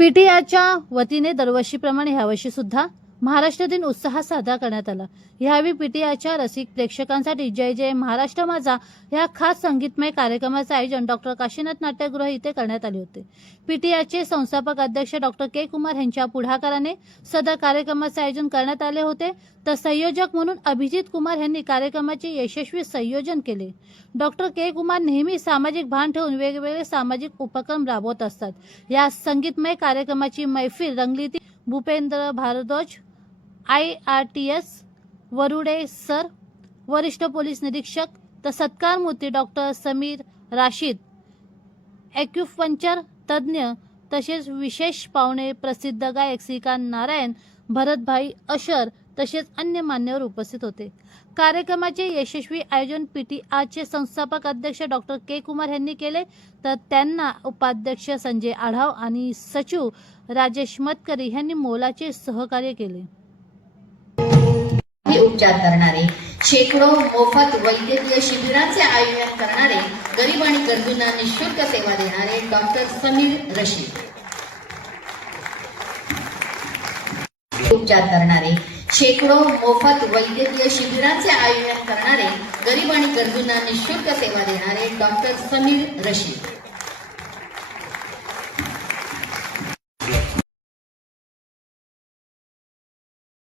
पीटीआयच्या वतीने दरवर्षीप्रमाणे यावर्षी सुद्धा महाराष्ट्र दिन उत्साहात साजरा करण्यात आला। यावेळी पीटीआयच्या रसिक प्रेक्षकांसाठी जय जय महाराष्ट्र माझा या खास संगीतमय कार्यक्रमाचे आयोजन डॉक्टर काशीनाथ नाट्यगृह इथे करण्यात आले होते। पीटीआयचे संस्थापक अध्यक्ष डॉक्टर के कुमार यांच्या पुढाकाराने सदर कार्यक्रमाचे आयोजन करण्यात आले होते। तर संयोजक म्हणून अभिजित कुमार यांनी कार्यक्रमाचे यशस्वी संयोजन केले। डॉक्टर के कुमार नेहमी सामाजिक भान ठेवून वेगवेगळे सामाजिक उपक्रम राबवत असतात। या संगीतमय कार्यक्रमाची मैफिल रंगली ती भूपेंद्र भारद्वाज, IRTS वरुडे सर, वरिष्ठ पोलीस निरीक्षक, तर सत्कार मूर्ती डॉक्टर समीर राशीद, ॲक्युपंक्चर तज्ज्ञ, तसेच विशेष पाहुणे प्रसिद्ध गायक श्रीकांत नारायण, भरतभाई अशर तसेच अन्य मान्यवर उपस्थित होते। कार्यक्रमाचे यशस्वी आयोजन पीटीआयचे संस्थापक अध्यक्ष डॉक्टर के कुमार यांनी केले, तर त्यांना उपाध्यक्ष संजय आढाव आणि सचिव राजेश मतकरी यांनी मोलाचे सहकार्य केले। उपचार करणारे, शेकडो मोफत वैद्यकीय शिबिरांचे आयोजन करणारे, गरीब आणि गरजूंना निःशुल्क सेवा देणारे डॉक्टर समीर रशीद। उपचार करणारे, शेकडो मोफत वैद्यकीय शिबिरांचे आयोजन करणारे, गरीब आणि गरजूंना निःशुल्क सेवा देणारे डॉक्टर समीर रशीद।